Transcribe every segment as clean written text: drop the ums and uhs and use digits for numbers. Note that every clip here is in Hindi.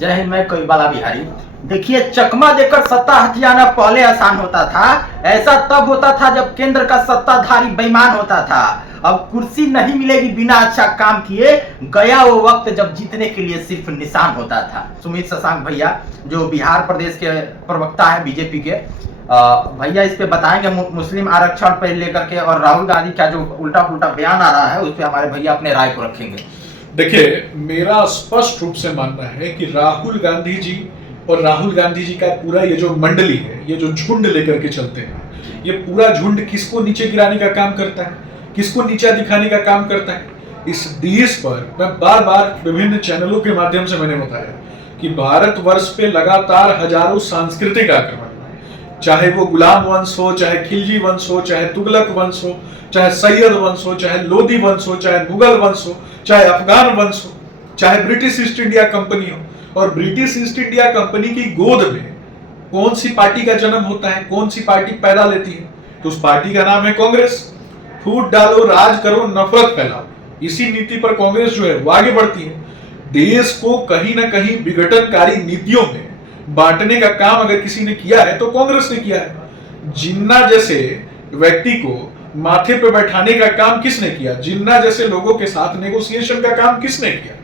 जय हिंद। मैं कोई बाला बिहारी। देखिए, चकमा देकर सत्ता हथियाना पहले आसान होता था। ऐसा तब होता था जब केंद्र का सत्ताधारी बेईमान होता था। अब कुर्सी नहीं मिलेगी बिना अच्छा काम किए। गया वो वक्त जब जीतने के लिए सिर्फ निशान होता था। सुमित शशांक भैया, जो बिहार प्रदेश के प्रवक्ता है बीजेपी के, भैया इस पे बताएंगे मुस्लिम आरक्षण पे लेकर के, और राहुल गांधी का जो उल्टा पुल्टा बयान आ रहा है उस पे हमारे भैया अपने राय को रखेंगे। देखिए, मेरा स्पष्ट रूप से मानना है कि राहुल गांधी जी और राहुल गांधी जी का पूरा ये जो मंडली है, ये जो झुंड लेकर के चलते हैं, ये पूरा झुंड किसको नीचे गिराने का काम करता है, किसको नीचा दिखाने का काम करता है। इस देश पर मैं बार बार विभिन्न चैनलों के माध्यम से मैंने बताया कि भारतवर्ष पे लगातार हजारों सांस्कृतिक आक्रमण, चाहे वो गुलाम वंश हो, चाहे खिलजी वंश हो, चाहे तुगलक वंश हो, चाहे सैयद वंश हो, चाहे लोधी वंश हो, चाहे मुगल वंश हो, चाहे अफगान वंश हो, चाहे ब्रिटिश ईस्ट इंडिया कंपनी हो। और ब्रिटिश ईस्ट इंडिया कंपनी की गोद में कौन सी पार्टी का जन्म होता है, कौन सी पार्टी पैदा लेती है? तो उस पार्टी का नाम है कांग्रेस। फूट डालो, राज करो, नफरत फैलाओ, इसी नीति पर कांग्रेस जो है वो आगे बढ़ती है। देश को कहीं ना कहीं विघटनकारी नीतियों में बांटने का काम अगर किसी ने किया है तो कांग्रेस ने किया है। जिन्ना जैसे व्यक्ति को माथे पे बैठाने का काम किसने किया? जिन्ना जैसे लोगों के साथ नेगोशिएशन का काम किसने किया?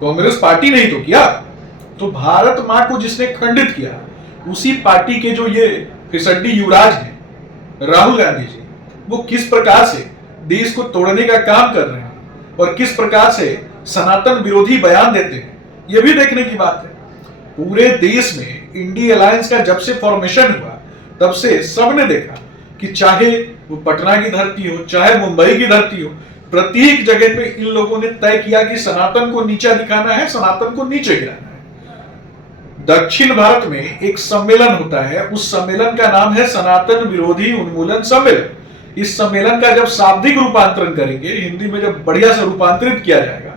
कांग्रेस पार्टी नहीं तो किया। तो भारत मां को जिसने खंडित किया, उसी पार्टी के जो ये फिसड्डी युवराज हैं राहुल गांधी जी, वो किस प्रकार से देश को तोड़ने का काम कर रहे हैं और किस प्रकार से सनातन विरोधी बयान देते हैं, ये भी देखने की बात है। पूरे देश में इंडी अलायंस का जब से फॉर्मेशन हुआ तब से सबने देखा कि चाहे वो पटना की धरती हो, चाहे मुंबई की धरती हो, प्रत्येक जगह पे इन लोगों ने तय किया कि सनातन को नीचा दिखाना है, सनातन को नीचे गिराना है। दक्षिण भारत में एक सम्मेलन होता है, उस सम्मेलन का नाम है सनातन विरोधी उन्मूलन सम्मेलन। इस सम्मेलन का जब शाब्दिक रूपांतरण करेंगे, हिंदी में जब बढ़िया से रूपांतरित किया जाएगा,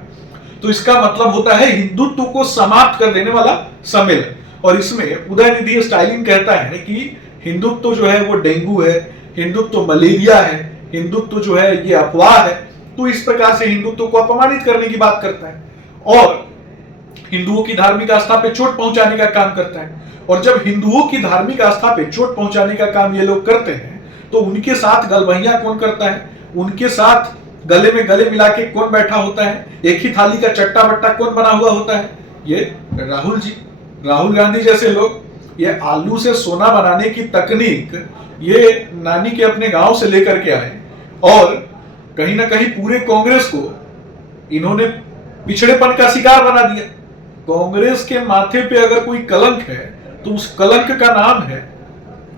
तो इसका मतलब होता है हिंदुत्व को समाप्त कर देने वाला सम्मेलन। और इसमें उदयनिधि स्टालिन कहता है कि हिंदुत्व जो है वो डेंगू है, हिंदुत्व मलेरिया है, हिंदुत्व जो है ये अफवाह है। तो इस प्रकार से हिंदुत्व को अपमानित करने की बात करता है और हिंदुओं की धार्मिक आस्था पे चोट पहुंचाने का काम करता है। और जब हिंदुओं की धार्मिक आस्था पे चोट पहुंचाने का काम ये लोग करते हैं, तो उनके साथ गलबहियां कौन करता है? उनके साथ गले में गले मिला के कौन बैठा होता है? एक ही थाली का चट्टा बट्टा कौन बना हुआ होता है? ये राहुल जी, राहुल गांधी जैसे लोग। ये आलू से सोना बनाने की तकनीक ये नानी के अपने गांव से लेकर के आए और कहीं ना कहीं पूरे कांग्रेस को इन्होंने पिछड़ेपन का शिकार बना दिया। कांग्रेस के माथे पे अगर कोई कलंक है तो उस कलंक का नाम है,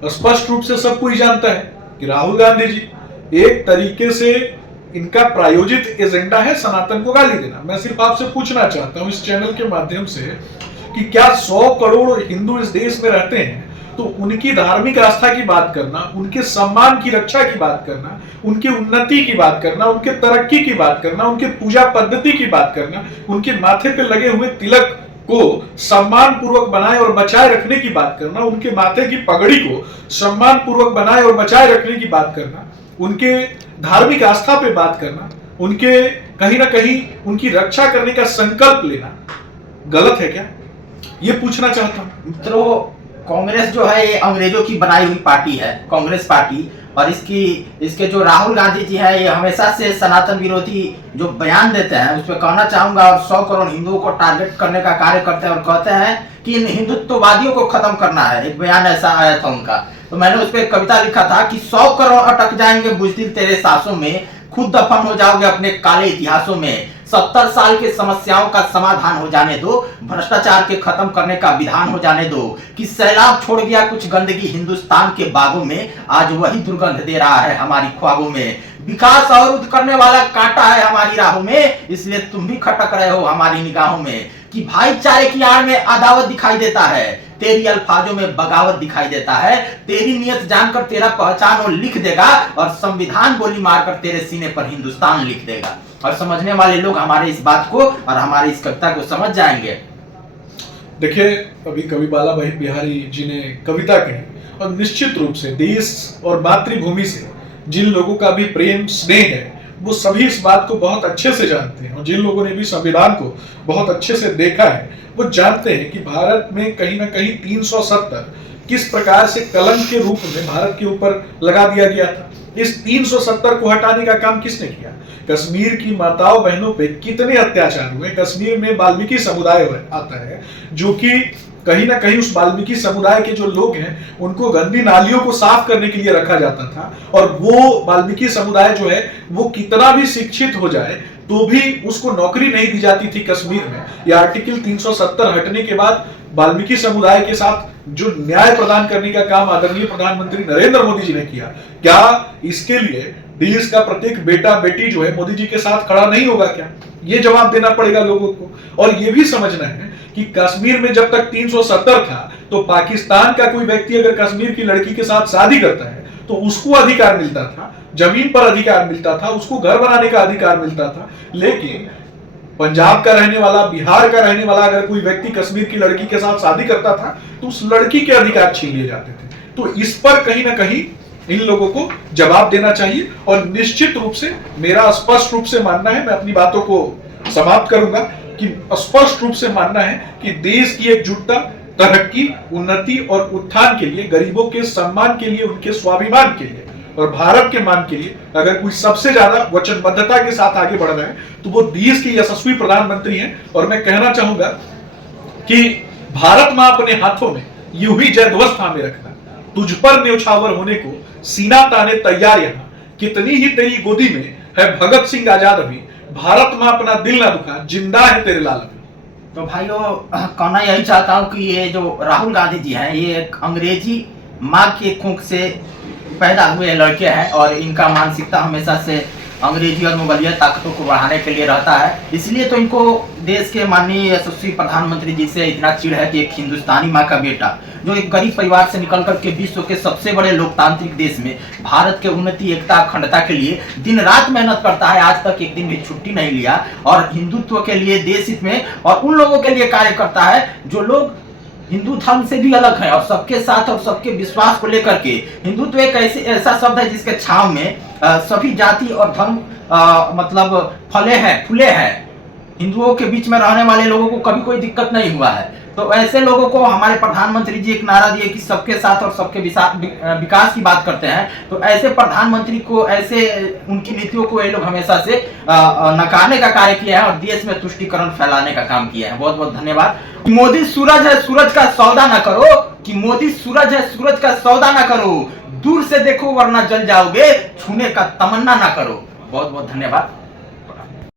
स्पष्ट रूप से सब कोई जानता है कि राहुल गांधी जी। एक तरीके से इनका प्रायोजित एजेंडा है सनातन को गाली देना। मैं सिर्फ आपसे पूछना चाहता हूं इस चैनल के माध्यम से कि क्या 100 करोड़ हिंदू इस देश में रहते हैं तो उनकी धार्मिक आस्था की बात करना, उनके सम्मान की रक्षा की बात करना, उनकी उन्नति की बात करना, उनके तरक्की की बात करना, उनके पूजा पद्धति की बात करना, उनके माथे पे लगे हुए तिलक को सम्मान पूर्वक बनाए और बचाए रखने की बात करना, उनके माथे की पगड़ी को सम्मान पूर्वक बनाए और बचाए रखने की बात करना, उनके धार्मिक आस्था पे बात करना, उनके कहीं ना कहीं उनकी रक्षा करने का संकल्प लेना गलत है क्या? ये पूछना चाहता हूं। मित्रों, कांग्रेस जो है ये अंग्रेजों की बनाई हुई पार्टी है, कांग्रेस पार्टी। और इसके जो राहुल गांधी जी है ये हमेशा से सनातन विरोधी जो बयान देते हैं उस पर कहना चाहूंगा, और 100 करोड़ हिंदुओं को टारगेट करने का कार्य करते हैं और कहते हैं कि इन हिंदुत्ववादियों को खत्म करना है। एक बयान ऐसा आया था उनका, तो मैंने उस पर कविता लिखा था कि 100 करोड़ अटक जाएंगे बुज़दिल तेरे सांसों में, खुद दफन हो जाओगे अपने काले इतिहासों में। 70 साल के समस्याओं का समाधान हो जाने दो, भ्रष्टाचार के खत्म करने का विधान हो जाने दो। कि सैलाब छोड़ गया कुछ गंदगी हिंदुस्तान के बागों में, आज वही दुर्गंध दे रहा है हमारी ख्वाबों में। विकास अवरुद्ध करने वाला कांटा है हमारी राहों में, इसलिए तुम भी खटक रहे हो हमारी निगाहों में। कि भाईचारे की आड़ में अदावत दिखाई देता है, तेरी अल्फाजों में बगावत दिखाई देता है। तेरी नियत जानकर तेरा पहचान वो लिख देगा और संविधान गोली मारकर तेरे सीने पर हिंदुस्तान लिख देगा। और समझने वाले लोग हमारे इस बात को और हमारी इस कविता को समझ जाएंगे। देखिए, अभी कवि बाला भाई बिहारी जी ने कविता कही और निश्चित रूप से देश और मातृभूमि से जिन लोगों का भी प्रेम स्नेह है वो सभी इस बात को बहुत अच्छे से जानते हैं, और जिन लोगों ने भी संविधान को बहुत अच्छे से देखा है वो जानते हैं कि भारत में कहीं ना कहीं 370 किस प्रकार से कलंक के रूप में भारत के ऊपर लगा दिया गया था। इस 370 को हटाने का काम किसने किया? कश्मीर की माताओं बहनों पे कितने अत्याचार हुए। कश्मीर में वाल्मीकि समुदाय आता है जो कि कहीं ना कहीं उस वाल्मीकि समुदाय के जो लोग हैं उनको गंदी नालियों को साफ करने के लिए रखा जाता था, और वो वाल्मीकि समुदाय जो है वो कितना भी शिक्षित हो जाए तो भी उसको नौकरी नहीं दी जाती थी कश्मीर में। यह आर्टिकल 370 हटने के बाद वाल्मीकि समुदाय के साथ जो न्याय प्रदान करने का काम आदरणीय प्रधानमंत्री नरेंद्र मोदी जी ने किया, क्या इसके लिए देश का प्रत्येक बेटा बेटी जो है मोदी जी के साथ खड़ा नहीं होगा क्या? ये जवाब देना पड़ेगा लोगों को। और ये भी समझना है कि कश्मीर में जब तक 370 था तो पाकिस्तान का कोई व्यक्ति अगर कश्मीर की लड़की के साथ शादी करता है तो उसको अधिकार मिलता था, जमीन पर अधिकार मिलता था, उसको घर बनाने का अधिकार मिलता था। लेकिन पंजाब का रहने वाला, बिहार का रहने वाला अगर कोई व्यक्ति कश्मीर की लड़की के साथ शादी करता था तो उस लड़की के अधिकार छीन लिए जाते थे। तो इस पर कहीं ना कहीं इन लोगों को जवाब देना चाहिए, और निश्चित रूप से मेरा स्पष्ट रूप से मानना है, मैं अपनी बातों को समाप्त करूंगा कि स्पष्ट रूप से मानना है कि देश की एकजुटता, तरक्की, उन्नति और उत्थान के लिए, गरीबों के सम्मान के लिए, उनके स्वाभिमान के लिए और भारत के मान के लिए अगर कोई सबसे ज्यादा वचनबद्धता के साथ आगे बढ़ रहा है तो वो देश के यशस्वी प्रधानमंत्री हैं। और मैं कहना चाहूंगा कि भारत मां अपने हाथों में यूं ही जय ध्वज थामे रखना, तुझ पर न्यौछावर होने को सीना ताने तैयार, यहां कितनी ही तेरी गोदी में है भगत सिंह आजाद अभी, भारत मां अपना दिल ना दुखा, जिंदा है तेरे लाल अभी। तो भाइयों, कहना यही चाहता हूँ कि ये जो राहुल गांधी जी हैं ये एक अंग्रेजी माँ के कोख से पैदा हुए लड़के हैं, और इनका मानसिकता हमेशा से अंग्रेजी और मुगलिया ताकतों को बढ़ाने के लिए रहता है। इसलिए तो इनको देश के माननीय यशस्वी प्रधानमंत्री जी से इतना चिढ़ है कि एक हिंदुस्तानी माँ का बेटा जो एक गरीब परिवार से निकल करके विश्व के सबसे बड़े लोकतांत्रिक देश में भारत के उन्नति, एकता, अखंडता के लिए दिन रात मेहनत करता है, आज तक एक दिन भी छुट्टी नहीं लिया, और हिंदुत्व के लिए, देश हित में और उन लोगों के लिए कार्य करता है जो लोग हिंदू धर्म से भी अलग है, और सबके साथ और सबके विश्वास को लेकर के। हिंदुत्व एक ऐसा शब्द है जिसके छाव में सभी जाति और धर्म मतलब फूले हैं। हिंदुओं के बीच में रहने वाले लोगों को कभी कोई दिक्कत नहीं हुआ है। तो ऐसे लोगों को हमारे प्रधानमंत्री जी एक नारा दिए कि सबके साथ और सबके विकास की बात करते हैं। तो ऐसे प्रधानमंत्री को, ऐसे उनकी नीतियों को ये लोग हमेशा से नकारने का कार्य किया है और देश में तुष्टीकरण फैलाने का काम किया है। बहुत बहुत धन्यवाद। मोदी सूरज है, सूरज का सौदा ना करो, कि मोदी सूरज है, सूरज का सौदा ना करो, दूर से देखो वरना जल जाओगे, छूने का तमन्ना ना करो। बहुत बहुत धन्यवाद।